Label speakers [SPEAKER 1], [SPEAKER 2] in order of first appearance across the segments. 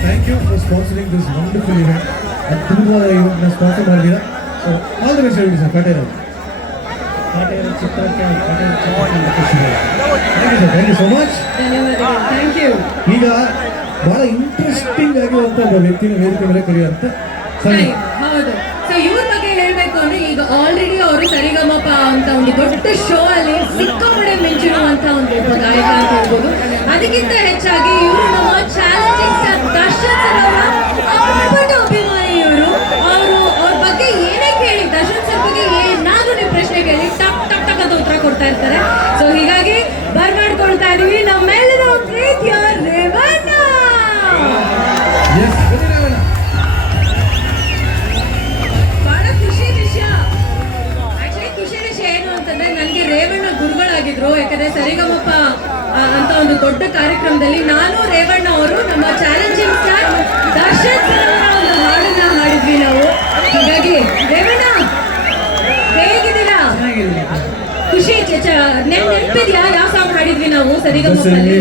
[SPEAKER 1] Thank you for sponsoring this wonderful event ತುಂಬ ಇವನ್ನ sponsor ಮಾಡಿದ್ದೀರಾ? ಸೊ ಆಲ್ ದ ಬೆಸ್ಟ್ ಹೇಳಿ ಸರ್ ಕಾಟೇರ
[SPEAKER 2] ಕಾಟೇರ ಚಿತ್ರಕ್ಕೆ Kaatera
[SPEAKER 1] thank you sir thank you so much
[SPEAKER 3] thank you
[SPEAKER 1] ಈಗ ಬಹಳ interesting ಆಗಿರುವಂಥ ಒಬ್ಬ ವ್ಯಕ್ತಿನ ವೇದಿಕೆ ಮೇಲೆ ಕರೆಯುವಂತ ಸರಿ.
[SPEAKER 3] ಹೌದು. ಸೊ ಇವ್ರ ಬಗ್ಗೆ ಹೇಳಬೇಕು ಅಂದ್ರೆ ಈಗ ಆಲ್ರೆಡಿ ಅವರು ಸರಿಗಮಪ ಅಂತ ಒಂದು ದೊಡ್ಡ ಶೋ ಅಲ್ಲಿ ಸಿಕ್ಕಾಪಡೆ ಮಿಂಚಿರುವಂತ ಒಂದು ಗಾಯಕ ಅಂತ ಹೇಳ್ಬೋದು. ಅದಕ್ಕಿಂತ ಹೆಚ್ಚಾಗಿ ಬಹಳ ಖುಷಿ ವಿಷಯ. ಆಕ್ಚುಲಿ ಖುಷಿ ವಿಷಯ ಏನು ಅಂತಂದ್ರೆ ನನಗೆ ರೇವಣ್ಣ ಗುರುಗಳಾಗಿದ್ರು. ಯಾಕಂದ್ರೆ ಸರಿಗಮಪ್ಪ ಅಂತ ಒಂದು ದೊಡ್ಡ ಕಾರ್ಯಕ್ರಮದಲ್ಲಿ ನಾನು ರೇವಣ್ಣ ಅವರು ನಮ್ಮ ಚಾಲೆಂಜಿಂಗ್ ಸ್ಟಾರ್ ದರ್ಶನ್ ಒಂದು ಹಾಡನ್ನ ಹಾಡಿದ್ವಿ ನಾವು. ಹಾಗಾಗಿ, ರೇವಣ್ಣ, ಹೇಗಿದ್ದೀರಾ. ಖುಷಿ ನೆನಪಿದ್ಯಾ? ಯಾವ ಸಾಂಗ್ ಹಾಡಿದ್ವಿ ನಾವು ಸರಿಗಮಪಲ್ಲಿ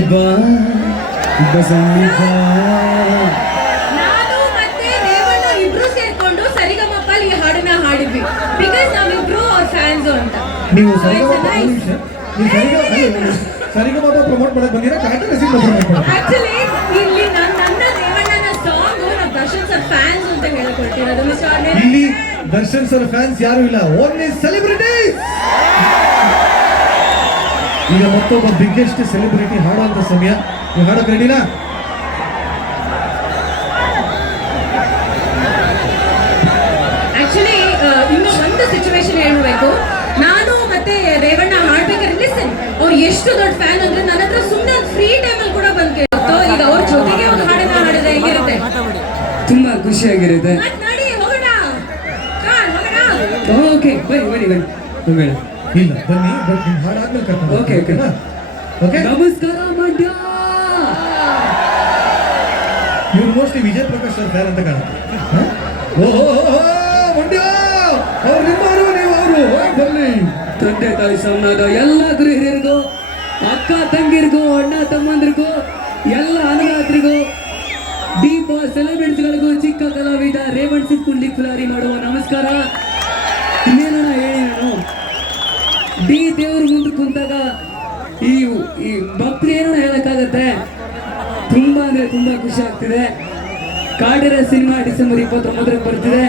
[SPEAKER 3] ನಾನು ಮತ್ತೆ ರೇವಣ್ಣ ಇಬ್ರು ಸೇರ್ಕೊಂಡು ಸರಿಗಮಪಲ್ಲಿ ಈ ಹಾಡನ್ನ ಹಾಡಿದ್ವಿ ಬಿಕಾಸ್ ನಾವಿಬ್ರು ಅವ್ರ ಫ್ಯಾನ್ಸ್ ಅಂತ
[SPEAKER 1] ನೀವು ಸರಿಗಮ ನೀವು ಸರಿಗಮ ಪ್ರಮೋಟ್ ಮಾಡಕ್ ಬಂದಿರಾ? ಕರೆಕ್ಟ್ ಪ್ರಮೋಟ್
[SPEAKER 3] ಇಲ್ಲಿ ನಾನ್ ನನ್ನ ರೇವಣ್ಣನ ಸಾಂಗ್ ನಾವು ದರ್ಶನ್ ಸರ್ ಫ್ಯಾನ್ಸ್ ಅಂತ ಹೇಳ್ಕೊಳ್ತಿರೋದು ಮಿಸ್ಟರ್ ಆರ್ಡಿನರಿ
[SPEAKER 1] ಇಲ್ಲಿ ದರ್ಶನ್ ಸರ್ ಫ್ಯಾನ್ಸ್ ಯಾರು ಇಲ್ಲ. ಓನ್ಲಿ ಸೆಲೆಬ್ರಿಟಿ ಈಗ ಮತ್ತೊಬ್ಬ ಬಿಗ್ಗೆಸ್ಟ್ ಸೆಲೆಬ್ರಿಟಿ ಹಾಡುವಂತ ಸಮಯ. ನೀವು ಹಾಡೋಕೆ ರೆಡಿನಾ
[SPEAKER 3] ಎಷ್ಟು ದೊಡ್ಡ ಫ್ಯಾನ್ ಅಂದ್ರೆ ನನ್ನ ಹತ್ರ ಸುಮ್ಮನೆ ಫ್ರೀ ಟೈಮಲ್ಲಿ ಕೂಡ ಬಂದ್ ಕೇಳುತ್ತೋ ಈಗ ಅವ್ರ ಜೊತೆಗೆ ಒಂದು ಹಾಡನ್ನ ಹಾಡಿದ್ರೆ ಹೆಂಗಿರುತ್ತೆ?
[SPEAKER 2] ತುಂಬಾ ಖುಷಿಯಾಗಿರುತ್ತೆ.
[SPEAKER 3] ಮತ್ ಹೋಗೋಣ.
[SPEAKER 2] ಓಕೆ ಬನ್ನಿ ಬನ್ನಿ ಬನ್ನಿ. ಹೋಗೋಣ.
[SPEAKER 1] ಇಲ್ಲ ಬನ್ನಿ ಬಟ್ ನಿಮ್ ಹಾಡಾದ್ಮೇಲೆ ಕರ್ಕೊಂಡು
[SPEAKER 2] Okay, okay.
[SPEAKER 1] ಓಕೆ
[SPEAKER 2] ನಮಸ್ಕಾರ ಮಂಡ್ಯ!
[SPEAKER 1] ಇವ್ರು ಮೋಸ್ಟ್ಲಿ ವಿಜಯ್ ಪ್ರಕಾಶ್ ಅವ್ರ ಫ್ಯಾನ್ ಅಂತ ಕಾಣುತ್ತೆ? ಓಹೋ ಮಂಡ್ಯ! ಅವ್ರು ನಿಮ್ಮವರು ಅವರು
[SPEAKER 2] ತಂದೆ ತಾಯಿ ಸಮನಾದ ಎಲ್ಲ ಗೃಹಿಣಿಯರಿಗೂ, ಅಕ್ಕ ತಂಗಿರಿಗೂ, ಅಣ್ಣ ತಮ್ಮಂದಿರಿಗೂ, ಎಲ್ಲ ಅನುರಾತ್ರಿಗೂ ದೀಪ ಸೆಲೆಬ್ರಿಟಿಗಳಿಗೂ ಚಿಕ್ಕ ಕಲಾವಿದ ರೇವಣ್ ಸಿಂಗ್ ಕುಂಡಿ ಕುಲಾರಿ ಮಾಡುವ ನಮಸ್ಕಾರ. ಇನ್ನೇನ ಹೇಳಿ ನಾನು? ಡಿ ದೇವ್ರ ಮುಂದೆ ಕುಂತಾಗ ಈ ಈ ಭಕ್ತರು ಏನೋ ಹೇಳಕ್ಕಾಗತ್ತೆ? ತುಂಬಾ ಅಂದ್ರೆ ತುಂಬಾ ಖುಷಿ ಆಗ್ತಿದೆ. ಕಾಡಿರ ಸಿನಿಮಾ ಡಿಸೆಂಬರ್ ಇಪ್ಪತ್ತೊಂಬತ್ತರಲ್ಲಿ ಬರ್ತಿದೆ.